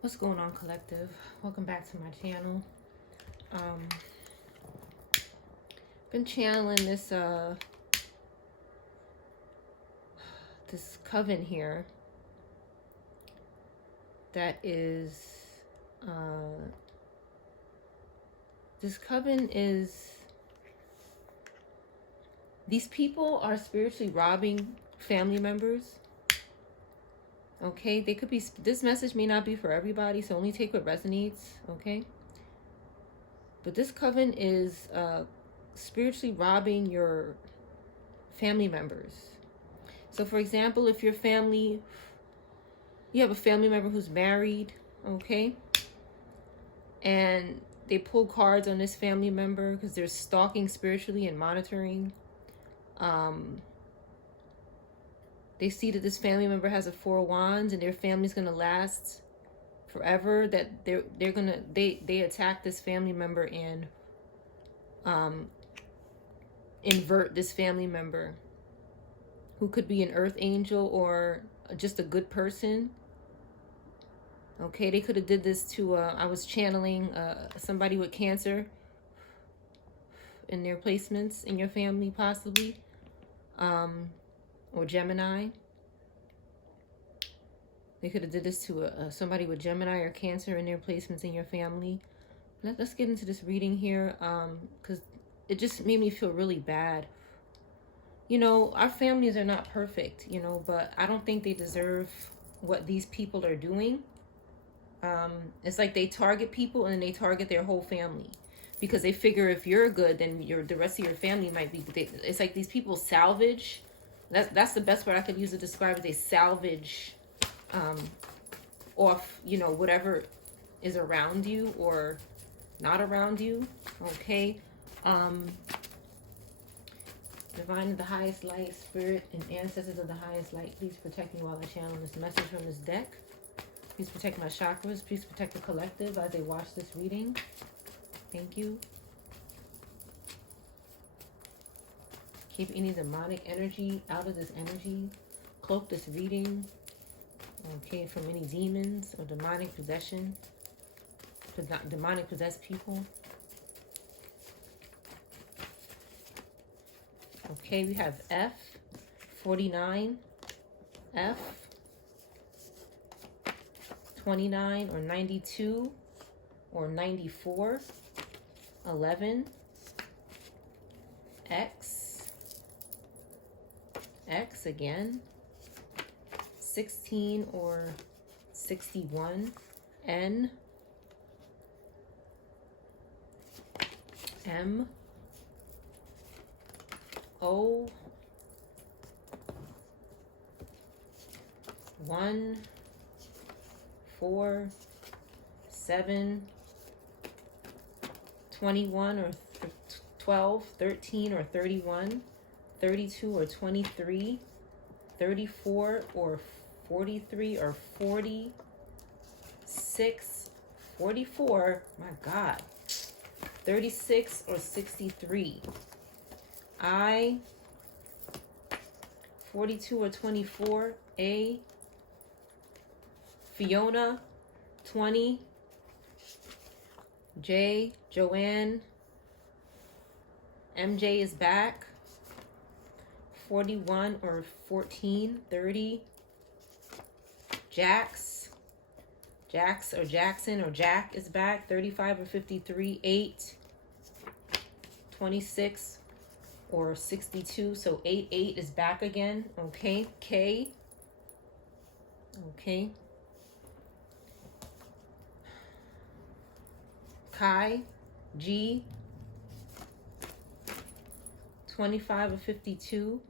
What's going on, collective? Welcome back to my channel. um been channeling this coven here that is uh this coven is these people are spiritually robbing family members. Okay, they could be, this message may not be for everybody, so only take what resonates. Okay, but this coven is spiritually robbing your family members. So for example, if your family, you have a family member who's married, okay, and they pull cards on this family member because they're stalking spiritually and monitoring. They see that this family member has a Four of Wands and their family's gonna last forever. That they attack this family member and invert this family member, who could be an earth angel or just a good person. Okay, they could have did this to I was channeling somebody with Cancer in their placements in your family, possibly, or Gemini. They could have did this to somebody with Gemini or Cancer in their placements in your family. Let's get into this reading here, because it just made me feel really bad. You know, our families are not perfect, you know, but I don't think they deserve what these people are doing. It's like they target people and then they target their whole family, because they figure if you're good, then the rest of your family might be. It's like these people salvage. That's the best word I could use to describe it. They salvage off, you know, whatever is around you or not around you. Okay. Divine of the highest light, spirit, and ancestors of the highest light, please protect me while I channel this message from this deck. Please protect my chakras. Please protect the collective as they watch this reading. Thank you. Keep any demonic energy out of this energy. Cloak this reading, okay, from any demons or demonic possession. Demonic possessed people. Okay, we have F, 49, F, 29 or 92 or 94, 11, X, X again, 16 or 61, N, M, O, 1, 4, 7, 21 or 12, 13 or 31, 32 or 23, 34 or 43 or 46, 44, my God, 36 or 63. I, 42 or 24, A, Fiona, 20, J, Joanne, MJ is back, 41 or 14, 30, Jax or Jackson or Jack is back, 35 or 53, 8, 26 or 62, so 8 is back again. Okay, K, okay, Kai, G, 25 or 52,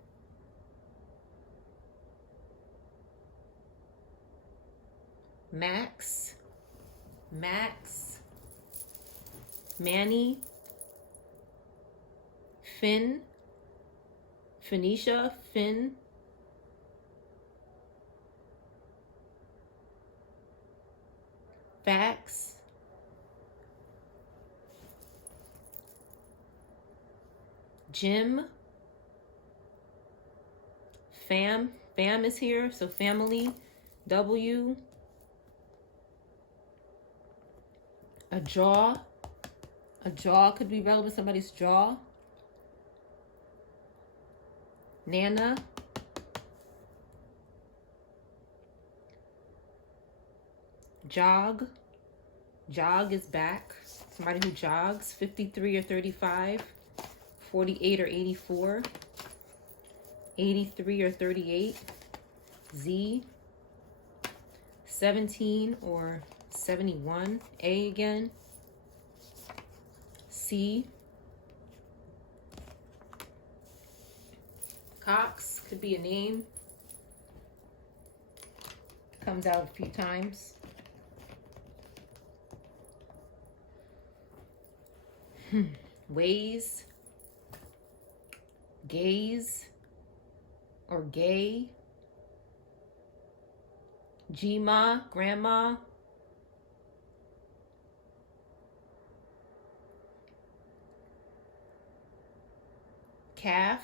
Max, Manny, Finn, Phoenicia, Finn, Fax, Jim, Fam is here, so family, W, A jaw. A jaw could be relevant. Somebody's jaw. Nana. Jog. Jog is back. Somebody who jogs. 53 or 35. 48 or 84. 83 or 38. Z. 17 or 71. A again. C. Cox could be a name. Comes out a few times. Ways. Gaze or gay. Gma, grandma. Calf.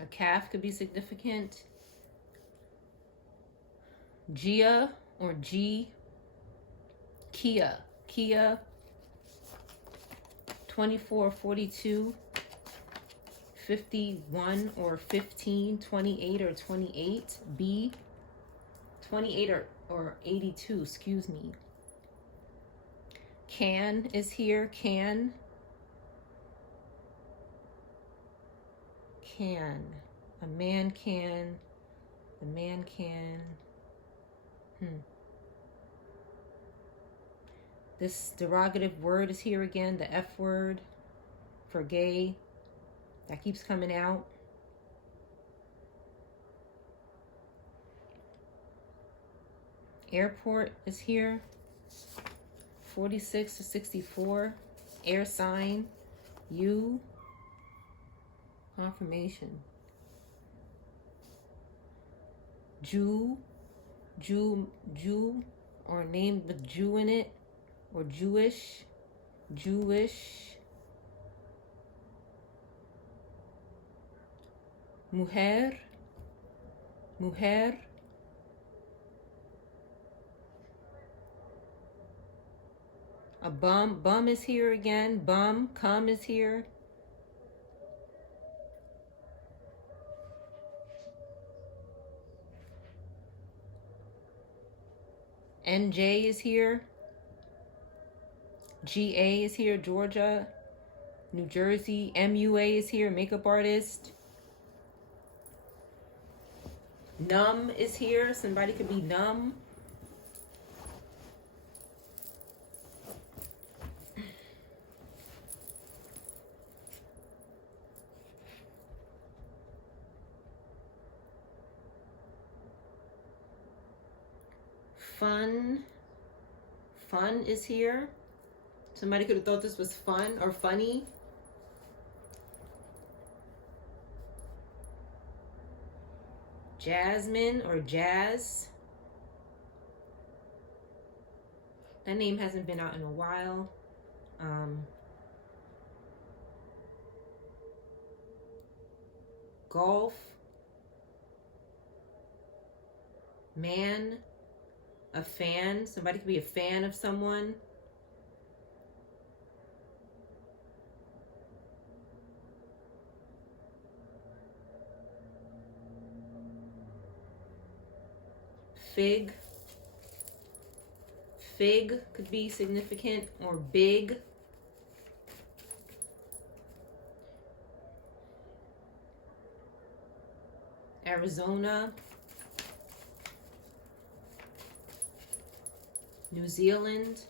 A calf could be significant. Gia or G. Kia. Kia. 24, 42. 51 or 15. 28 or 28. B. 28 or 82, excuse me. Can is here. Can. Can. A man can. The man can. This derogative word is here again. The F word for gay. That keeps coming out. Airport is here. 46 to 64. Air sign. U. Confirmation. Jew. Jew. Jew. Or a name with Jew in it. Or Jewish. Jewish. Mujer. Mujer. A bum. Bum is here again. Bum. Come is here. NJ is here. GA is here. Georgia. New Jersey. MUA is here. Makeup artist. Numb is here. Somebody could be numb. Fun. Fun is here. Somebody could have thought this was fun or funny. Jasmine or Jazz. That name hasn't been out in a while. Golf. Man. A fan. Somebody could be a fan of someone. Fig. Fig could be significant or big. Arizona. New Zealand.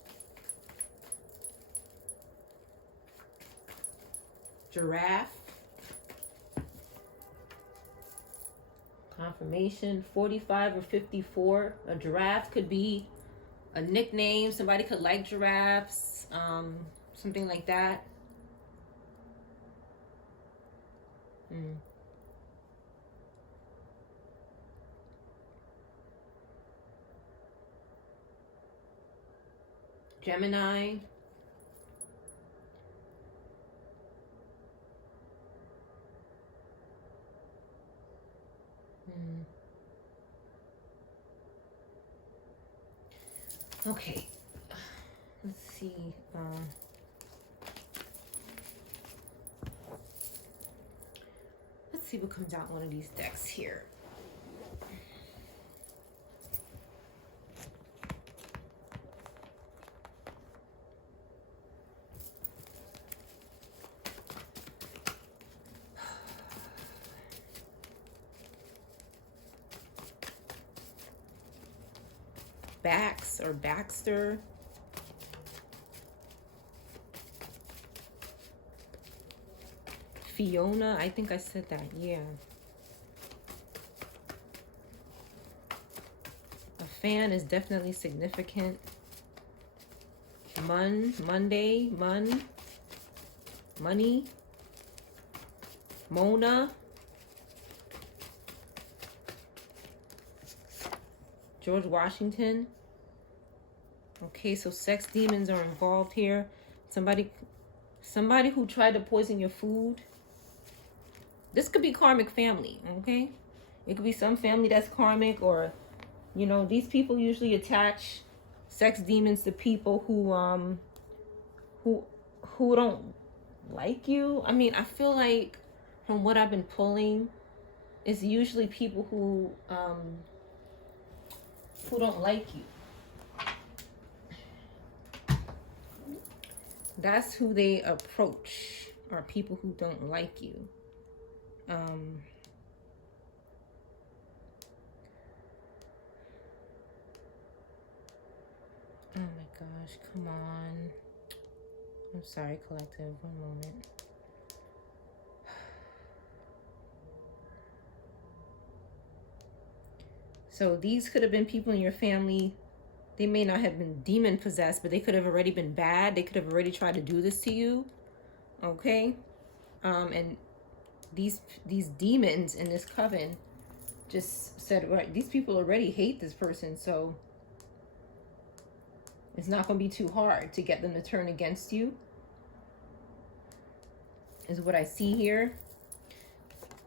Giraffe. Confirmation. 45 or 54. A giraffe could be a nickname. Somebody could like giraffes. Something like that. Gemini. Okay. Let's see. Let's see what comes out one of these decks here. Bax or Baxter. Fiona, I think I said that, yeah. A fan is definitely significant. Monday, money. Mona. George Washington. Okay, so sex demons are involved here. Somebody who tried to poison your food. This could be karmic family, okay? It could be some family that's karmic, or, you know, these people usually attach sex demons to people who don't like you. I mean, I feel like from what I've been pulling, it's usually people who don't like you. That's who they approach, are people who don't like you. Oh my gosh, come on. I'm sorry, collective, one moment. So these could have been people in your family. They may not have been demon possessed, but they could have already been bad. They could have already tried to do this to you. Okay? And these demons in this coven just said, right, these people already hate this person, so it's not going to be too hard to get them to turn against you, is what I see here.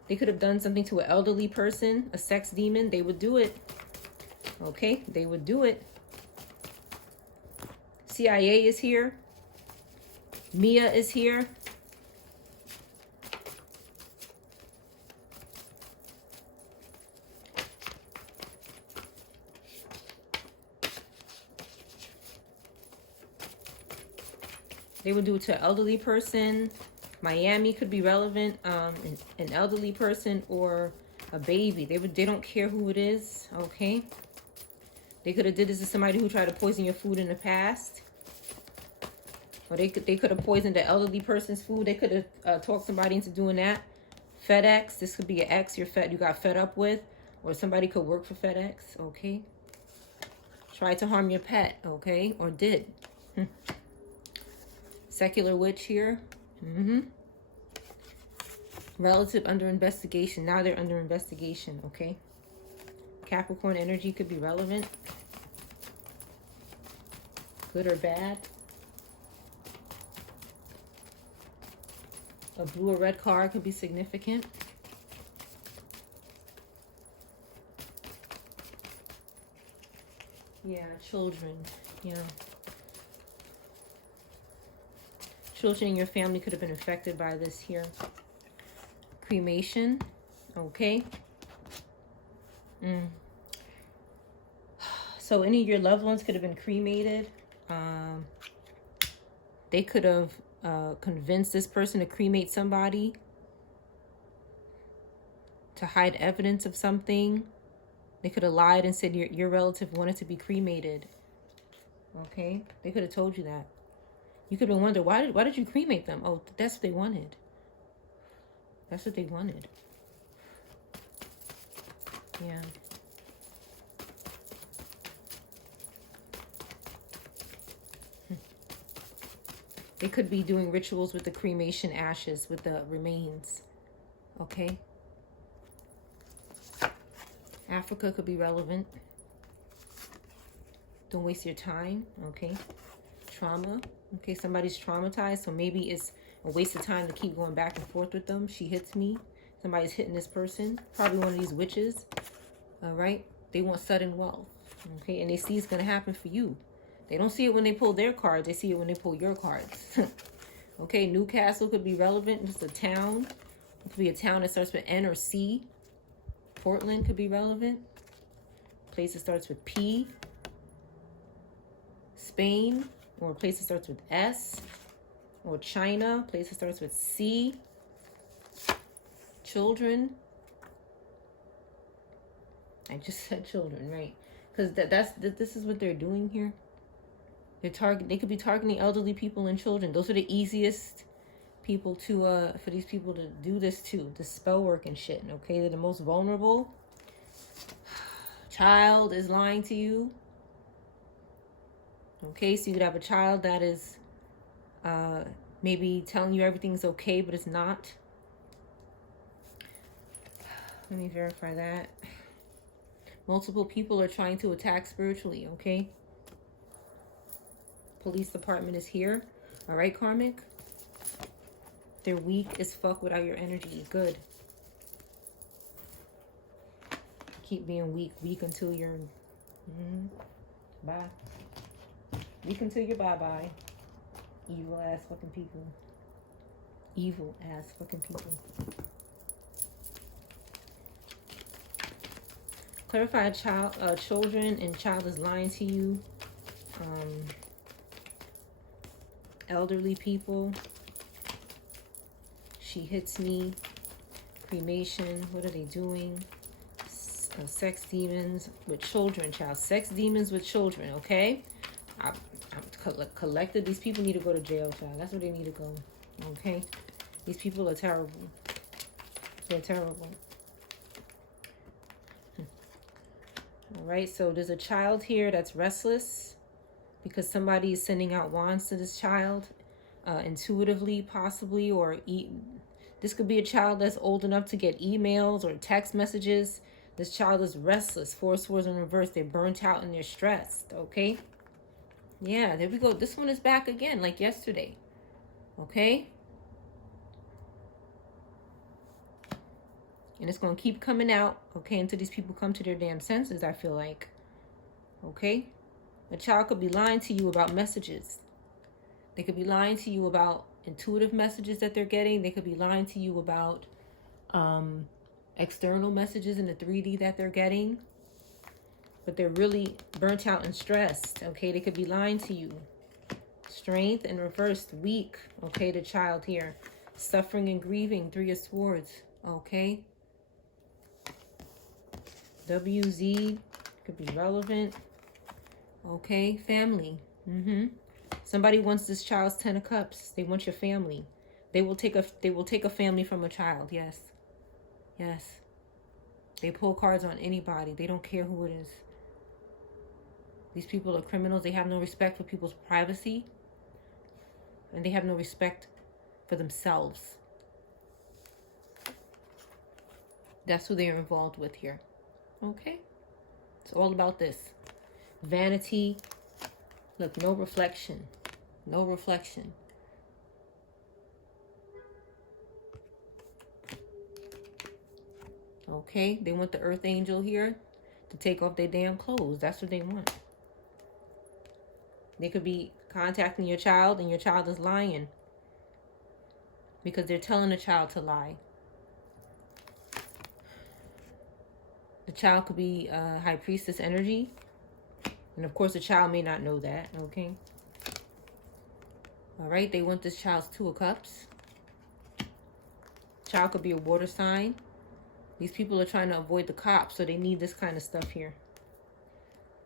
They could have done something to an elderly person, a sex demon. They would do it. Okay, they would do it. CIA is here. Mia is here. They would do it to an elderly person. Miami could be relevant. An elderly person or a baby. They don't care who it is. Okay. They could have did this to somebody who tried to poison your food in the past. Or they could have poisoned the elderly person's food. They could have talked somebody into doing that. FedEx. This could be an ex you got fed up with, or somebody could work for FedEx. Okay. Tried to harm your pet. Okay, or did. Secular witch here. Relative under investigation. Now they're under investigation. Okay. Capricorn energy could be relevant. Good or bad. A blue or red card could be significant. Yeah, children. Yeah. Children in your family could have been affected by this here. Cremation. Okay. So any of your loved ones could have been cremated. They could have convinced this person to cremate somebody to hide evidence of something. They could have lied and said your relative wanted to be cremated. Okay, they could have told you that. You could have wondered, why did you cremate them? Oh, that's what they wanted. That's what they wanted. Yeah. They could be doing rituals with the cremation ashes, with the remains. Okay. Africa could be relevant. Don't waste your time. Okay. Trauma. Okay, somebody's traumatized, so maybe it's a waste of time to keep going back and forth with them. She hits me. Somebody's hitting this person. Probably one of these witches. All right. They want sudden wealth. Okay, and they see it's going to happen for you. They don't see it when they pull their cards. They see it when they pull your cards. Okay, Newcastle could be relevant. It's a town. It could be a town that starts with N or C. Portland could be relevant. Place that starts with P. Spain, or a place that starts with S. Or China, place that starts with C. Children. I just said children, right? Because this is what they're doing here. They could be targeting elderly people and children. Those are the easiest people to for these people to do this to, the spell work and shit. Okay, they're the most vulnerable. Child is lying to you. Okay, so you could have a child that is maybe telling you everything's okay, but it's not. Let me verify that. Multiple people are trying to attack spiritually, okay? Police department is here. All right, Karmic? They're weak as fuck without your energy. Good. Keep being weak. Weak until you're... Bye. Weak until you're bye-bye. Evil ass fucking people. Evil ass fucking people. Clarify children and child is lying to you. Elderly people. She hits me. Cremation. What are they doing? Sex demons with children, child. Sex demons with children, okay? I'm collected. These people need to go to jail, child. That's where they need to go, okay? These people are terrible. They're terrible. All right, so there's a child here that's restless because somebody is sending out wands to this child intuitively, possibly, or this could be a child that's old enough to get emails or text messages. This child is restless. 4 swords in reverse. They're burnt out and they're stressed, okay? Yeah, there we go. This one is back again, like yesterday, okay? And it's going to keep coming out, okay, until these people come to their damn senses, I feel like. Okay? A child could be lying to you about messages. They could be lying to you about intuitive messages that they're getting. They could be lying to you about external messages in the 3D that they're getting. But they're really burnt out and stressed, okay? They could be lying to you. Strength and reversed, weak, okay, the child here. Suffering and grieving, 3 of Swords, okay? WZ could be relevant. Okay, family. Somebody wants this child's 10 of Cups. They want your family. They will take a family from a child. Yes. Yes. They pull cards on anybody. They don't care who it is. These people are criminals. They have no respect for people's privacy. And they have no respect for themselves. That's who they're involved with here. Okay? It's all about this. Vanity. Look, no reflection. No reflection. Okay? They want the earth angel here to take off their damn clothes. That's what they want. They could be contacting your child and your child is lying because they're telling the child to lie. The child could be High Priestess energy. And of course, the child may not know that, okay? All right, they want this child's 2 of Cups. Child could be a water sign. These people are trying to avoid the cops, so they need this kind of stuff here.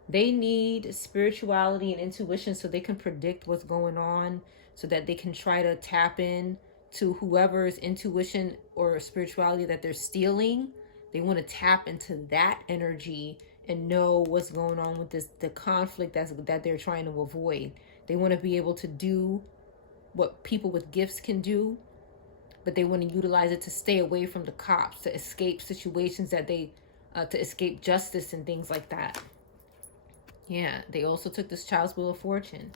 They need spirituality and intuition so they can predict what's going on, so that they can try to tap in to whoever's intuition or spirituality that they're stealing. They want to tap into that energy and know what's going on with the conflict that they're trying to avoid. They want to be able to do what people with gifts can do, but they want to utilize it to stay away from the cops, to escape situations that to escape justice and things like that. Yeah, they also took this child's Wheel of Fortune.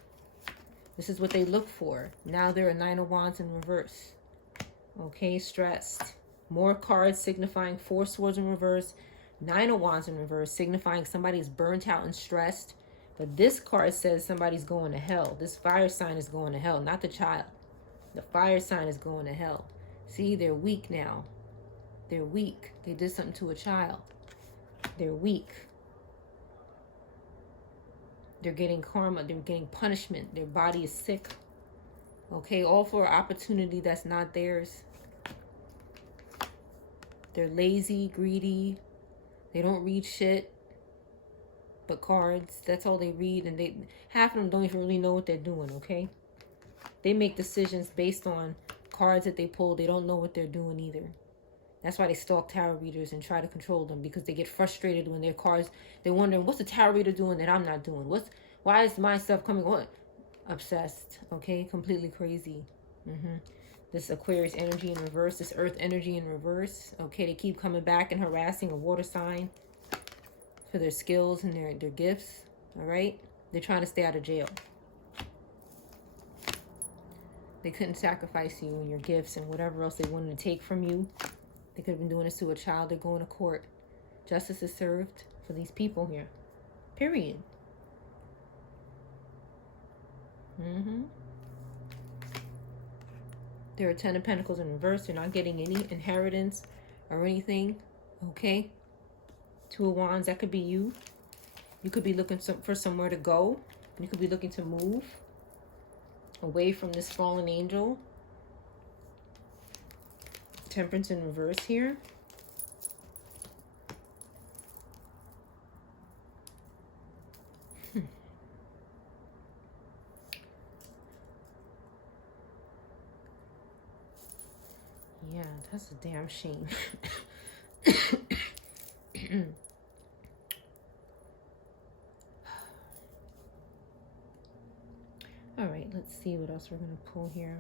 This is what they look for. Now they're a 9 of Wands in reverse. Okay, stressed. More cards signifying 4 swords in reverse. 9 of Wands in reverse, signifying somebody's burnt out and stressed, But this card says somebody's going to hell. This fire sign is going to hell, not the child. The fire sign is going to hell. See, they're weak now. They're weak. They did something to a child. They're weak. They're getting karma. They're getting punishment. Their body is sick. Okay, all for an opportunity that's not theirs. They're lazy, greedy. They don't read shit but cards. That's all they read. And half of them don't even really know what they're doing, okay? They make decisions based on cards that they pull. They don't know what they're doing either. That's why they stalk tarot readers and try to control them, because they get frustrated when their cards, they're wondering, what's the tarot reader doing that I'm not doing? Why is my stuff coming? What? Obsessed, okay? Completely crazy. This Aquarius energy in reverse, this earth energy in reverse. Okay, they keep coming back and harassing a water sign for their skills and their gifts. All right? They're trying to stay out of jail. They couldn't sacrifice you and your gifts and whatever else they wanted to take from you. They could have been doing this to a child. They're going to court. Justice is served for these people here. Period. There are 10 of Pentacles in reverse. You're not getting any inheritance or anything. Okay? 2 of Wands. That could be you. You could be looking for somewhere to go. You could be looking to move away from this fallen angel. Temperance in reverse here. Yeah, that's a damn shame. All right, let's see what else we're going to pull here.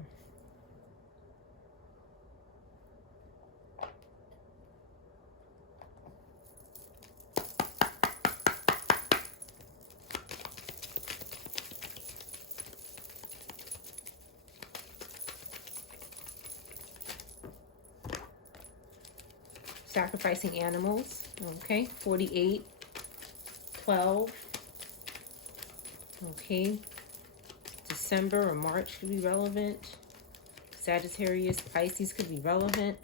Sacrificing animals. Okay, 48, 12. Okay, December or March could be relevant. Sagittarius, Pisces could be relevant.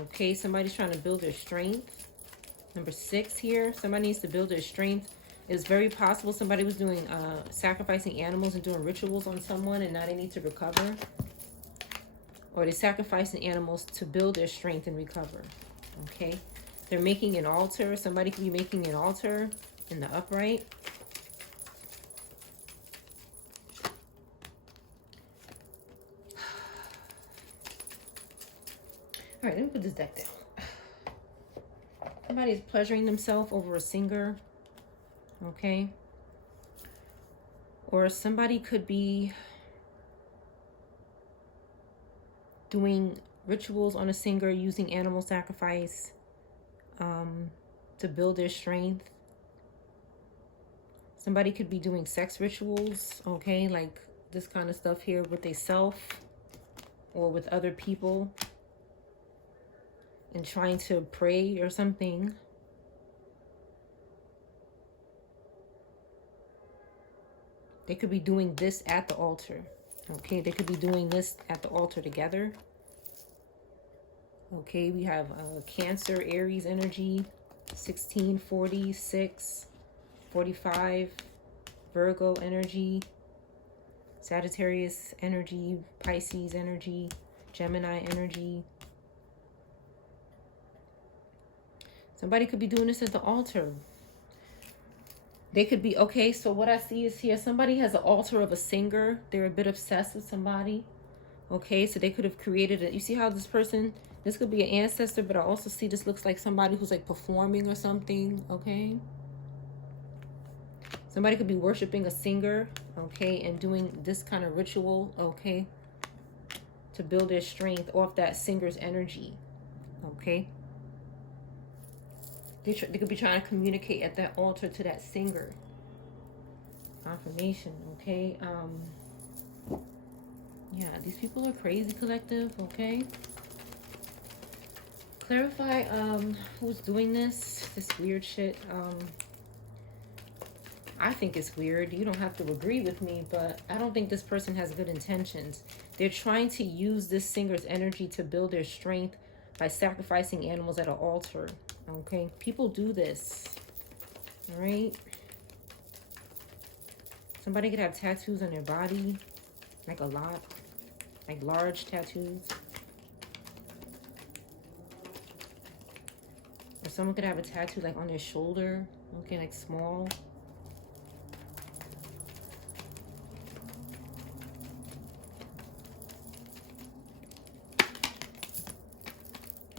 Okay, somebody's trying to build their strength. Number 6 here, somebody needs to build their strength. It's very possible somebody was doing sacrificing animals and doing rituals on someone, and now they need to recover. Or they're sacrificing animals to build their strength and recover. Okay, they're making an altar. Somebody could be making an altar in the upright. All right, let me put this deck down. Somebody is pleasuring themselves over a singer. Okay, or somebody could be doing rituals on a singer, using animal sacrifice to build their strength. Somebody could be doing sex rituals, okay, like this kind of stuff here with a self or with other people, and trying to pray or something. They could be doing this at the altar. Okay, they could be doing this at the altar together. Okay, we have Cancer, Aries energy, 16, 46, 45, Virgo energy, Sagittarius energy, Pisces energy, Gemini energy. Somebody could be doing this at the altar. They could be, okay, so what I see is here, somebody has an altar of a singer. They're a bit obsessed with somebody. Okay, so they could have created it. You see how this person, this could be an ancestor, but I also see this looks like somebody who's like performing or something, okay? Somebody could be worshiping a singer, okay, and doing this kind of ritual, okay, to build their strength off that singer's energy, okay? They could be trying to communicate at that altar to that singer. Confirmation, okay? Yeah, these people are crazy, collective, okay? Clarify who's doing this weird shit. I think it's weird. You don't have to agree with me, but I don't think this person has good intentions. They're trying to use this singer's energy to build their strength by sacrificing animals at an altar. Okay, people do this. All right. Somebody could have tattoos on their body, like a lot, like large tattoos. Or someone could have a tattoo like on their shoulder, okay, like small.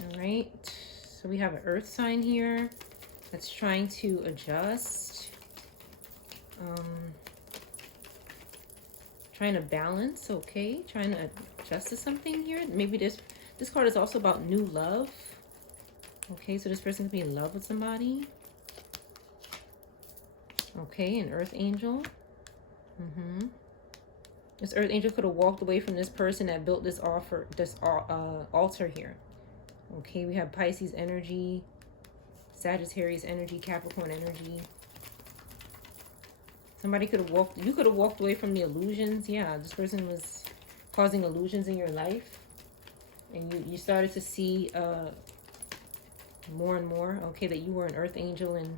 All right, so we have an earth sign here that's trying to adjust, trying to balance, okay, trying to adjust to something here. Maybe this card is also about new love. Okay, so this person could be in love with somebody. Okay, an earth angel. This earth angel could have walked away from this person that built this altar here. Okay, we have Pisces energy, Sagittarius energy, Capricorn energy. Somebody could have you could have walked away from the illusions. Yeah, this person was causing illusions in your life. And you started to see more and more, okay, that you were an earth angel and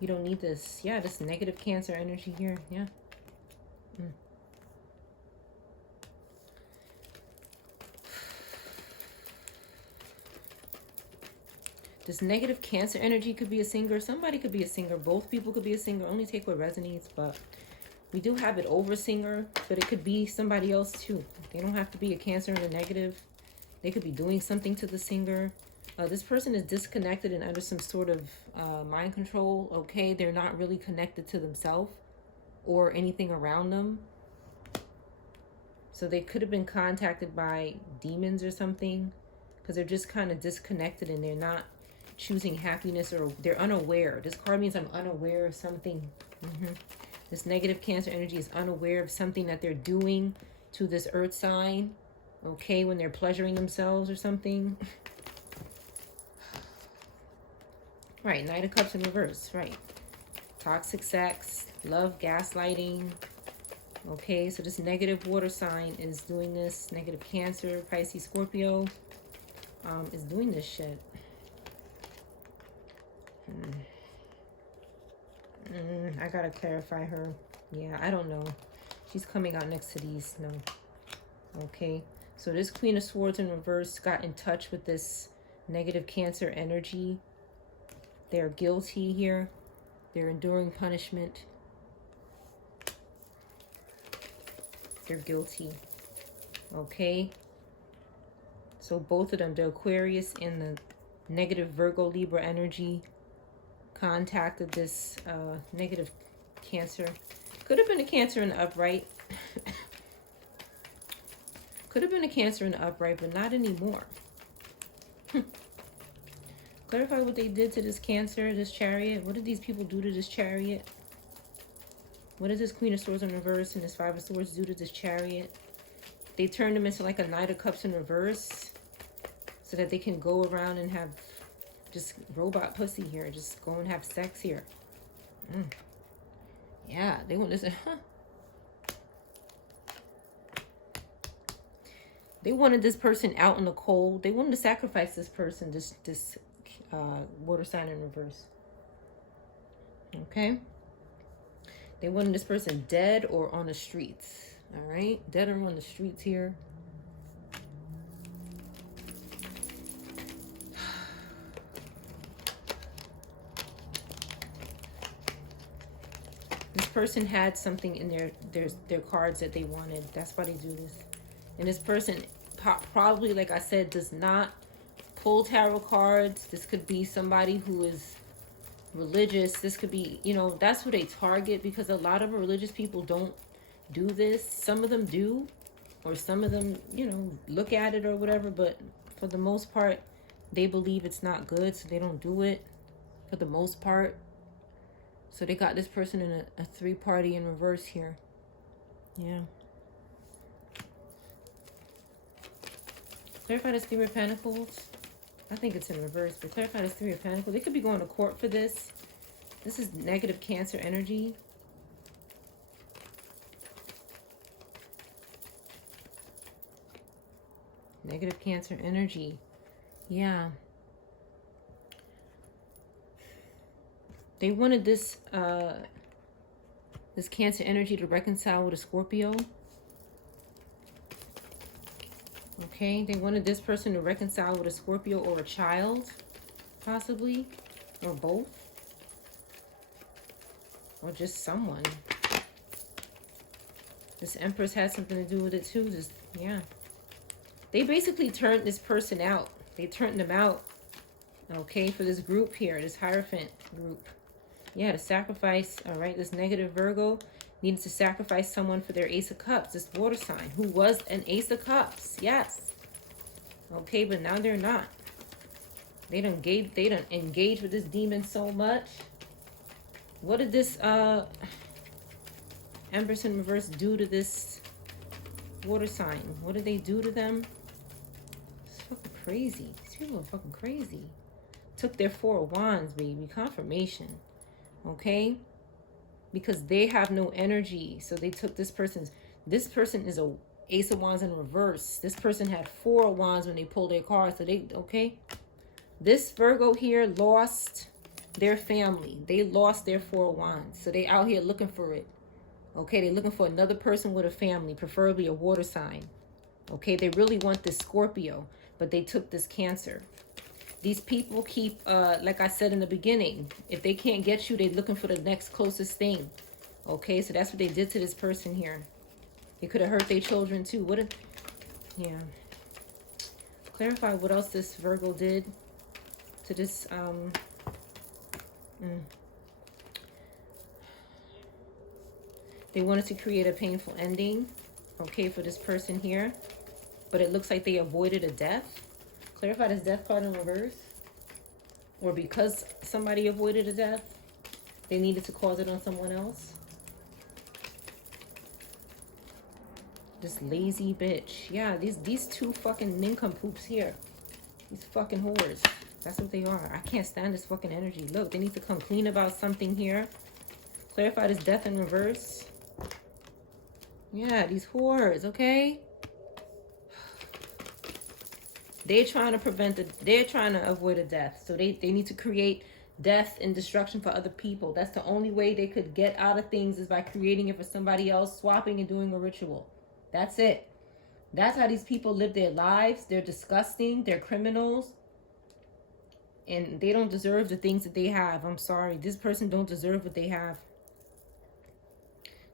you don't need this. Yeah, this negative Cancer energy here. Yeah. This negative Cancer energy could be a singer. Somebody could be a singer. Both people could be a singer. Only take what resonates. But we do have it over singer. But it could be somebody else too. They don't have to be a Cancer and a negative. They could be doing something to the singer. This person is disconnected and under some sort of mind control. Okay, they're not really connected to themselves or anything around them. So they could have been contacted by demons or something. Because they're just kind of disconnected and they're not choosing happiness, or they're unaware. This card means I'm unaware of something. This negative Cancer energy is unaware of something that they're doing to this earth sign. Okay, when they're pleasuring themselves or something. Right, Knight of Cups in reverse. Right. Toxic sex, love, gaslighting. Okay, so this negative water sign is doing this. Negative Cancer, Pisces, Scorpio is doing this shit. I gotta clarify her. Yeah, I don't know. She's coming out next to these. No. Okay. So this Queen of Swords in reverse got in touch with this negative Cancer energy. They're guilty here. They're enduring punishment. They're guilty. Okay. So both of them, the Aquarius and the negative Virgo Libra energy, contacted this negative Cancer. Could have been a Cancer in the upright. Could have been a Cancer in the upright, but not anymore. Clarify what they did to this Cancer, this Chariot. What did these people do to this Chariot? What does this Queen of Swords in reverse and this Five of Swords do to this Chariot? They turned him into like a Knight of Cups in reverse so that they can go around and have just robot pussy here. Just go and have sex here. Yeah, they want this. They wanted this person out in the cold. They wanted to sacrifice this person, this water sign in reverse. Okay? They wanted this person dead or on the streets. All right? Dead or on the streets here. This person had something in their cards that they wanted. That's why they do this. And this person probably, like I said, does not pull tarot cards. This could be somebody who is religious. This could be, you know, that's who they target, because a lot of religious people don't do this. Some of them do, or some of them, you know, look at it or whatever, but for the most part, they believe it's not good, so they don't do it for the most part. So they got this person in a three-party in reverse here. Yeah. Clarify this Three of Pentacles. I think it's in reverse, but clarify this Three of Pentacles. They could be going to court for this. This is negative Cancer energy. Negative Cancer energy. Yeah. They wanted this this Cancer energy to reconcile with a Scorpio. Okay, they wanted this person to reconcile with a Scorpio or a child, possibly, or both, or just someone. This Empress has something to do with it too. Just, yeah. They basically turned this person out. They turned them out, okay, for this group here, this Hierophant group. Yeah, to sacrifice, all right, this negative Virgo needed to sacrifice someone for their Ace of Cups, this water sign, who was an Ace of Cups, yes. Okay, but now they're not. They don't engage with this demon so much. What did this Empress in reverse do to this water sign? What did they do to them? It's fucking crazy. These people are fucking crazy. Took their Four of Wands, baby. Confirmation. Okay? Because they have no energy. So they took this person's... This person is a Ace of Wands in reverse. This person had Four of Wands when they pulled their card. So they... Okay? This Virgo here lost their family. They lost their Four of Wands. So they out here looking for it. Okay? They're looking for another person with a family. Preferably a water sign. Okay? They really want this Scorpio. But they took this Cancer. These people keep, like I said in the beginning, if they can't get you, they're looking for the next closest thing. Okay, so that's what they did to this person here. They could have hurt their children too. What? Yeah. Clarify what else this Virgo did to this. They wanted to create a painful ending, okay, for this person here. But it looks like they avoided a death. Clarify this death card in reverse. Or because somebody avoided a death, they needed to cause it on someone else. This lazy bitch. Yeah, these two fucking nincompoops here. These fucking whores. That's what they are. I can't stand this fucking energy. Look, they need to come clean about something here. Clarify this death in reverse. Yeah, these whores, okay? They're trying to they're trying to avoid a death. So they need to create death and destruction for other people. That's the only way they could get out of things, is by creating it for somebody else, swapping and doing a ritual. That's it. That's how these people live their lives. They're disgusting. They're criminals. And they don't deserve the things that they have. I'm sorry. This person don't deserve what they have.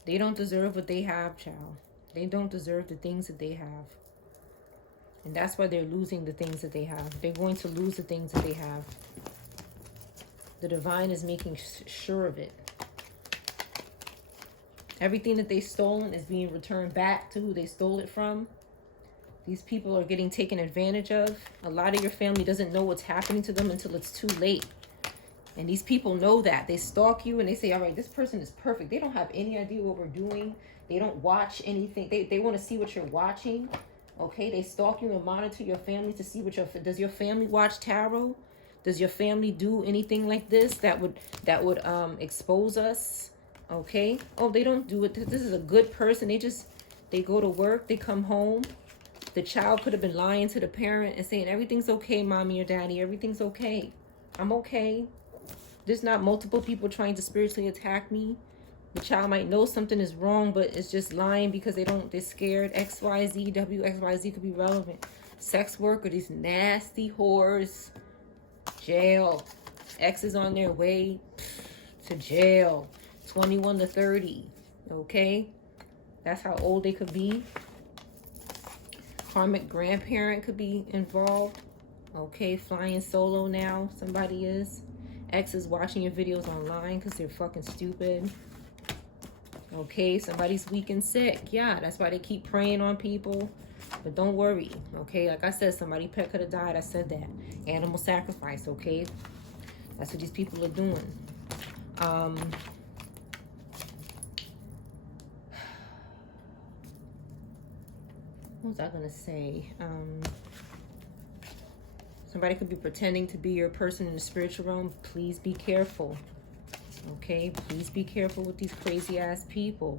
They don't deserve what they have, child. They don't deserve the things that they have. And that's why they're losing the things that they have. They're going to lose the things that they have. The divine is making sure of it. Everything that they've stolen is being returned back to who they stole it from. These people are getting taken advantage of. A lot of your family doesn't know what's happening to them until it's too late. And these people know that. They stalk you and they say, all right, this person is perfect. They don't have any idea what we're doing. They don't watch anything. They want to see what you're watching. Okay, they stalk you and monitor your family to see what does your family watch tarot? Does your family do anything like this that would expose us? Okay. Oh, they don't do it. This is a good person. They go to work, they come home. The child could have been lying to the parent and saying, everything's okay, mommy or daddy, everything's okay. I'm okay. There's not multiple people trying to spiritually attack me. The child might know something is wrong, but it's just lying because they're scared. XYZ, WXYZ could be relevant. Sex worker, these nasty whores. Jail. X is on their way to jail. 21 to 30. Okay? That's how old they could be. Karmic grandparent could be involved. Okay, flying solo now. Somebody is. X is watching your videos online because they're fucking stupid. Okay, somebody's weak and sick. Yeah, that's why they keep preying on people. But don't worry, okay? Like I said, somebody pet could have died. I said that. Animal sacrifice, okay? That's what these people are doing. What was I going to say? Somebody could be pretending to be your person in the spiritual realm. Please be careful. Okay, please be careful with these crazy ass people.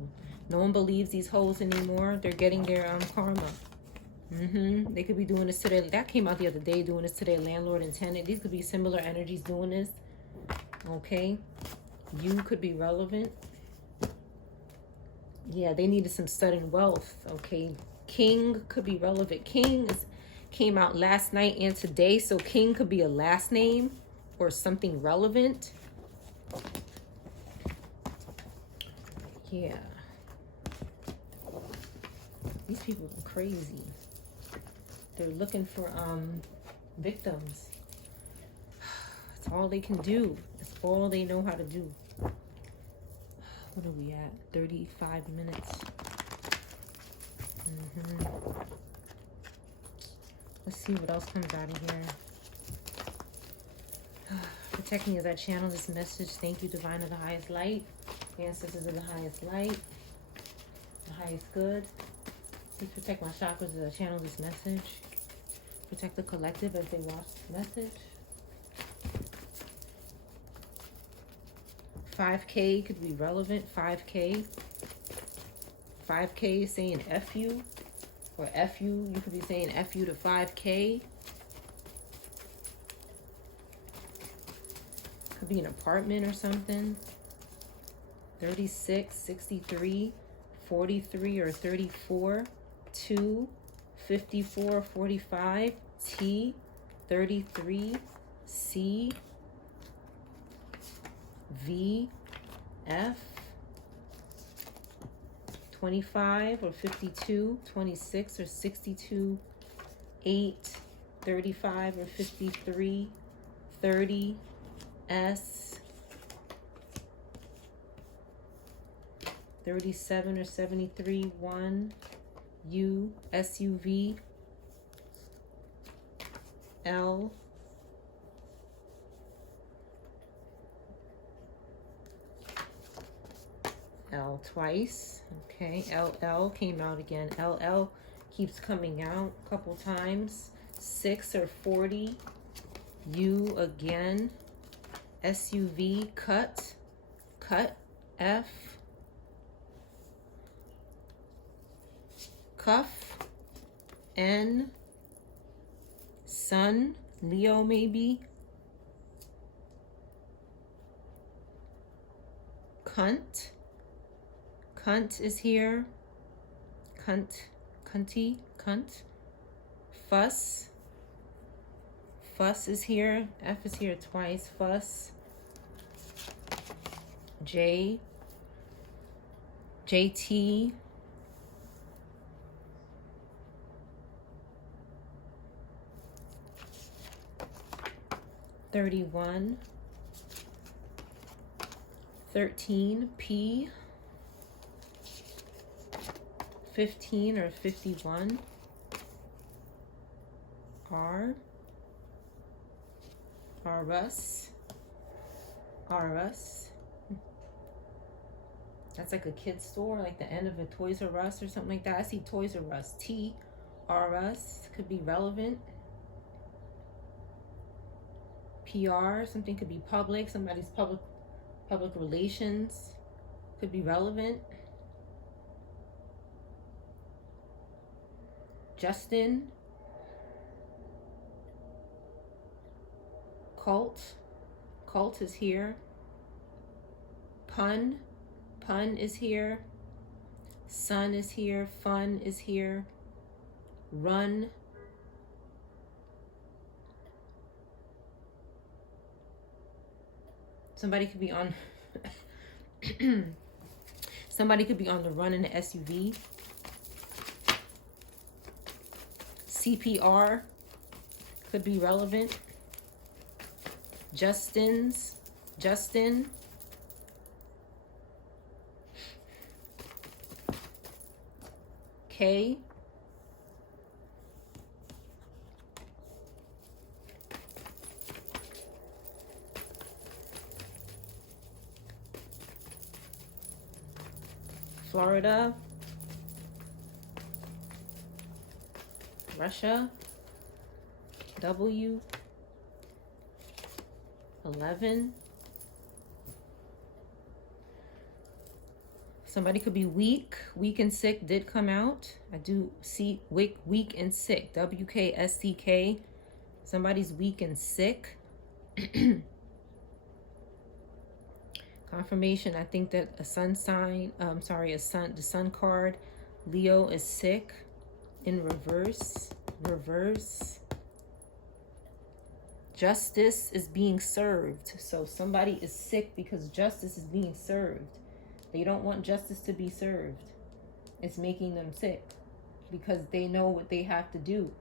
No one believes these hoes anymore. They're getting their karma. They could be doing this to their, that came out the other day, doing this to their landlord and tenant. These could be similar energies doing this. Okay. You could be relevant. Yeah, they needed some sudden wealth. Okay. King could be relevant. King came out last night and today. So King could be a last name or something relevant. Yeah. These people are crazy. They're looking for victims. That's all they can do. That's all they know how to do. What are we at? 35 minutes. Let's see what else comes out of here. Protect me as I channel this message. Thank you, Divine of the highest light. Ancestors of the highest light. The highest good. Please protect my chakras as I channel this message. Protect the collective as they watch this message. 5K could be relevant. 5K. 5K is saying F you. Or F you. You could be saying F you to 5K. Could be an apartment or something. 36, 63, 43, or 34. 2, 54, 45. T, 33. C, V, F, 25 or 52, 26 or 62, 8, 35 or 53, 30, S, 37 or 73, 1, U, SUV, L, L twice. Okay, LL came out again. LL keeps coming out a couple times. 6 or 40. U again. SUV, cut. Cut. F. Cuff. N. Sun. Leo maybe. Cunt. Cunt is here. Cunt. Cunty. Cunt. Fuss. Fuss is here. F is here twice. Fuss. J. JT. $31. 13. P. 15 or 51. R. Us. Us. That's like a kid's store, like the end of a Toys R Us or something like that. I see Toys R Us. T. Us could be relevant. PR, something could be public. Somebody's public relations could be relevant. Justin. Cult is here. Pun is here. Sun is here. Fun is here. Run. Somebody could be on somebody could be on the run in the SUV. CPR could be relevant. Justin. K. Florida. Russia. W. 11. Somebody could be weak. Weak and sick did come out. I do see weak and sick. WKSCK. Somebody's weak and sick. Confirmation. I think that a sun sign. The sun card. Leo is sick. In reverse. Reverse. Justice is being served. So somebody is sick because justice is being served. They don't want justice to be served. It's making them sick because they know what they have to do,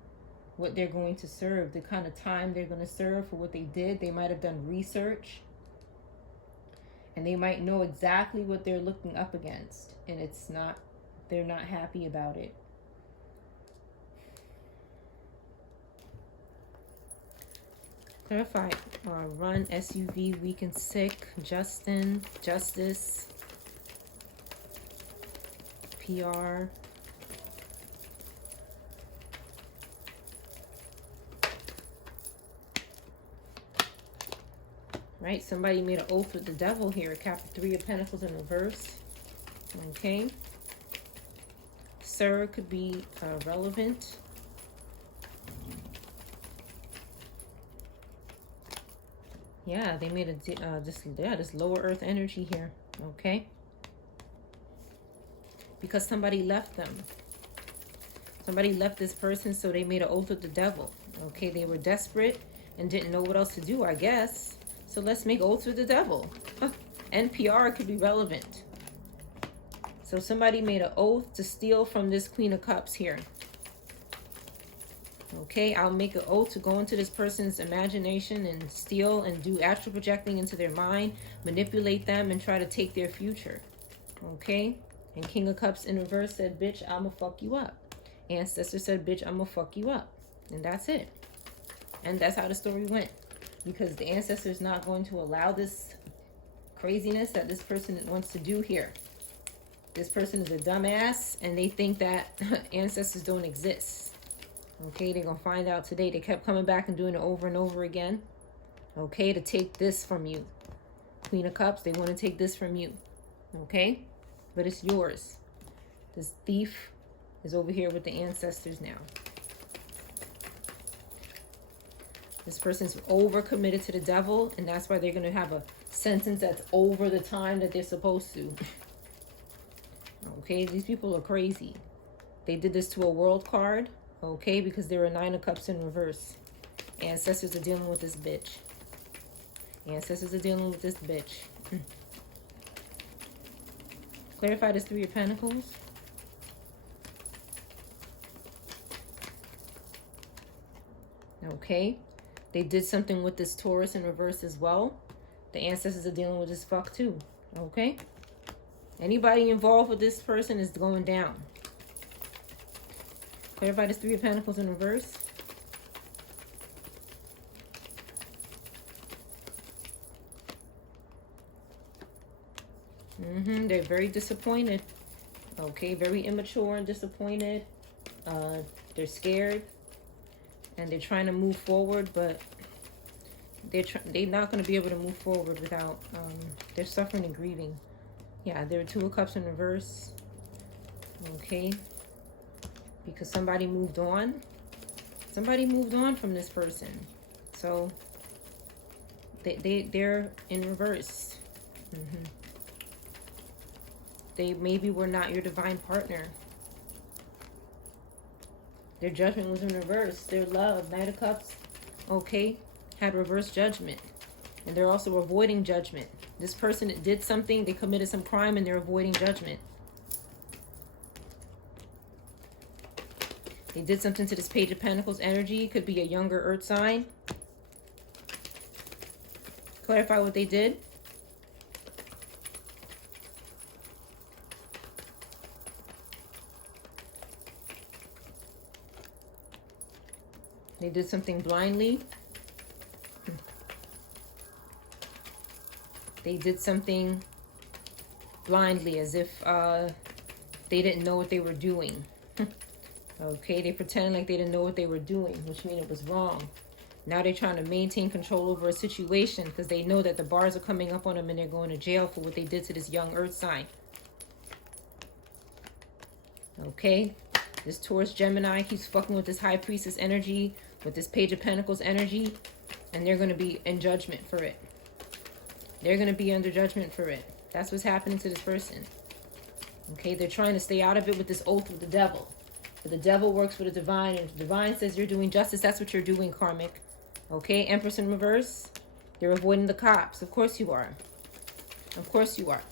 what they're going to serve, the kind of time they're going to serve for what they did. They might have done research and they might know exactly what they're looking up against, and they're not happy about it. Clarify. Run, SUV, weak and sick, Justin, justice, PR. Right, somebody made an oath with the devil here. Captain 3 of Pentacles in reverse. Okay. Sir could be relevant. Yeah, they made this lower earth energy here. Okay. Because somebody left them. Somebody left this person, so they made an oath with the devil. Okay, they were desperate and didn't know what else to do, I guess. So let's make oaths with the devil. NPR could be relevant. So somebody made an oath to steal from this Queen of Cups here. Okay, I'll make an oath to go into this person's imagination and steal and do astral projecting into their mind, manipulate them, and try to take their future. Okay, and King of Cups in reverse said, bitch, I'ma fuck you up. Ancestor said, bitch, I'ma fuck you up. And that's it. And that's how the story went. Because the ancestor is not going to allow this craziness that this person wants to do here. This person is a dumbass, and they think that ancestors don't exist. Okay, they're going to find out today. They kept coming back and doing it over and over again. Okay, to take this from you. Queen of Cups, they want to take this from you. Okay, but it's yours. This thief is over here with the ancestors now. This person's overcommitted to the devil, and that's why they're going to have a sentence that's over the time that they're supposed to. Okay, these people are crazy. They did this to a world card, okay, because they were 9 of Cups in reverse. Ancestors are dealing with this bitch. Ancestors are dealing with this bitch. Clarify this 3 of Pentacles. Okay. They did something with this Taurus in reverse as well. The ancestors are dealing with this fuck too. Okay? Anybody involved with this person is going down. Clarify this 3 of Pentacles in reverse. They're very disappointed. Okay, very immature and disappointed. They're scared. And they're trying to move forward, but they're not going to be able to move forward without, they're suffering and grieving. Yeah, there are 2 of Cups in reverse. Okay. Because somebody moved on. Somebody moved on from this person. So, they're in reverse. They maybe were not your divine partner. Their judgment was in reverse. Their love, 9 of Cups, okay, had reverse judgment. And they're also avoiding judgment. This person did something, they committed some crime, and they're avoiding judgment. They did something to this Page of Pentacles energy. Could be a younger earth sign. Clarify what they did. They did something blindly. They did something blindly, as if they didn't know what they were doing. Okay, they pretended like they didn't know what they were doing, which means it was wrong. Now they're trying to maintain control over a situation because they know that the bars are coming up on them and they're going to jail for what they did to this young earth sign. Okay? This Taurus Gemini keeps fucking with this High Priestess energy, with this Page of Pentacles energy, and they're going to be in judgment for it. They're going to be under judgment for it. That's what's happening to this person. Okay? They're trying to stay out of it with this oath with the devil. But the devil works for the divine, and if the divine says you're doing justice, that's what you're doing, Karmic. Okay? Empress in reverse. They're avoiding the cops. Of course you are. Of course you are.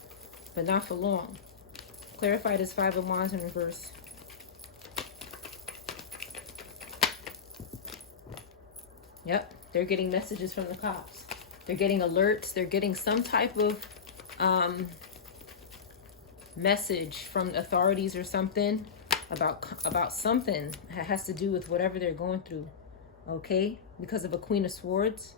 But not for long. Clarify this Five of Wands in reverse. Yep. They're getting messages from the cops. They're getting alerts. They're getting some type of message from authorities or something about something that has to do with whatever they're going through. Okay? Because of a Queen of Swords.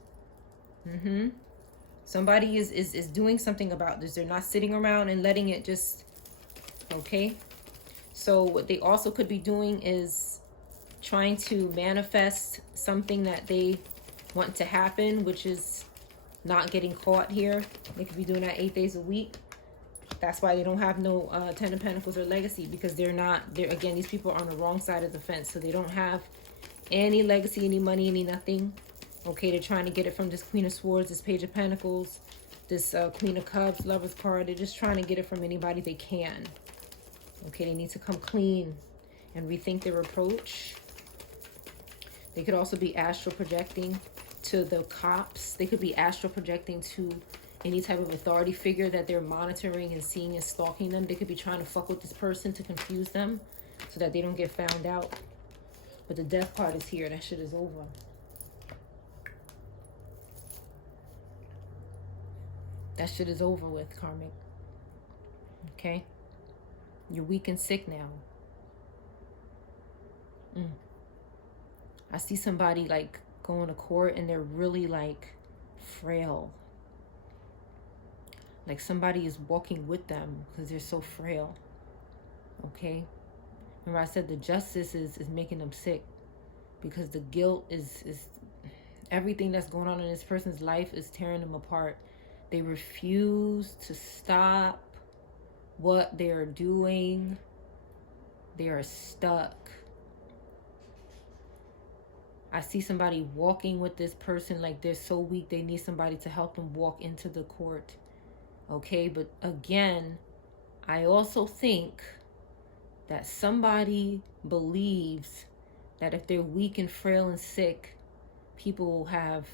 Somebody is doing something about this. They're not sitting around and letting it just... Okay? So what they also could be doing is trying to manifest something that they want to happen, which is not getting caught here. They could be doing that 8 days a week. That's why they don't have no Ten of Pentacles or legacy, because they're again, these people are on the wrong side of the fence. So they don't have any legacy, any money, any nothing. Okay, they're trying to get it from this Queen of Swords, this Page of Pentacles, this Queen of Cups, Lover's card. They're just trying to get it from anybody they can. Okay, they need to come clean and rethink their approach. They could also be astral projecting to the cops. They could be astral projecting to any type of authority figure that they're monitoring and seeing and stalking them. They could be trying to fuck with this person to confuse them so that they don't get found out. But the Death card is here. That shit is over. That shit is over with, Karmic. Okay? You're weak and sick now. I see somebody like going to court and they're really like frail. Like somebody is walking with them because they're so frail. Okay? Remember I said the justice is making them sick because the guilt is everything that's going on in this person's life is tearing them apart. They refuse to stop what they're doing. They are stuck. I see somebody walking with this person like they're so weak they need somebody to help them walk into the court. Okay, but again, I also think that somebody believes that if they're weak and frail and sick, people will have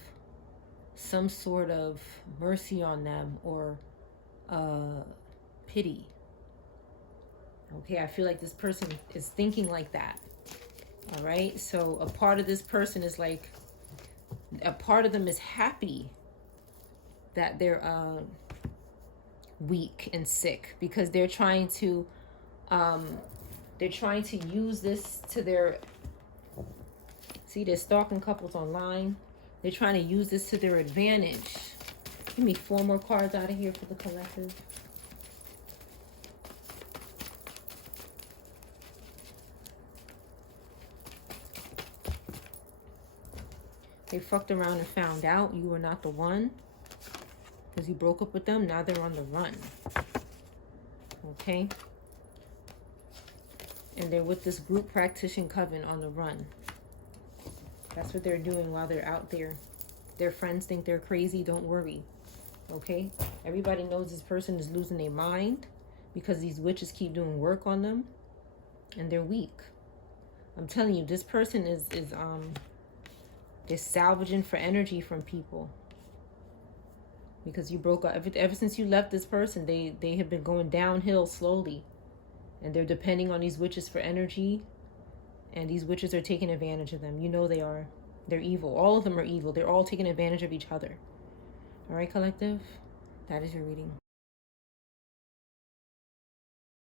some sort of mercy on them or pity. Okay, I feel like this person is thinking like that. All right, so a part of this person is like, a part of them is happy that they're weak and sick because they're trying to use this to their, see, they're stalking couples online. They're trying to use this to their advantage. Give me 4 more cards out of here for the collective. They fucked around and found out you were not the one because you broke up with them. Now they're on the run. Okay? And they're with this group practitioner Coven on the run. That's what they're doing while they're out there. Their friends think they're crazy. Don't worry. Okay? Everybody knows this person is losing their mind because these witches keep doing work on them. And they're weak. I'm telling you, this person is they're salvaging for energy from people. Because you broke up. Ever since you left this person, they have been going downhill slowly. And they're depending on these witches for energy. And these witches are taking advantage of them. You know they are. They're evil. All of them are evil. They're all taking advantage of each other. All right, collective? That is your reading.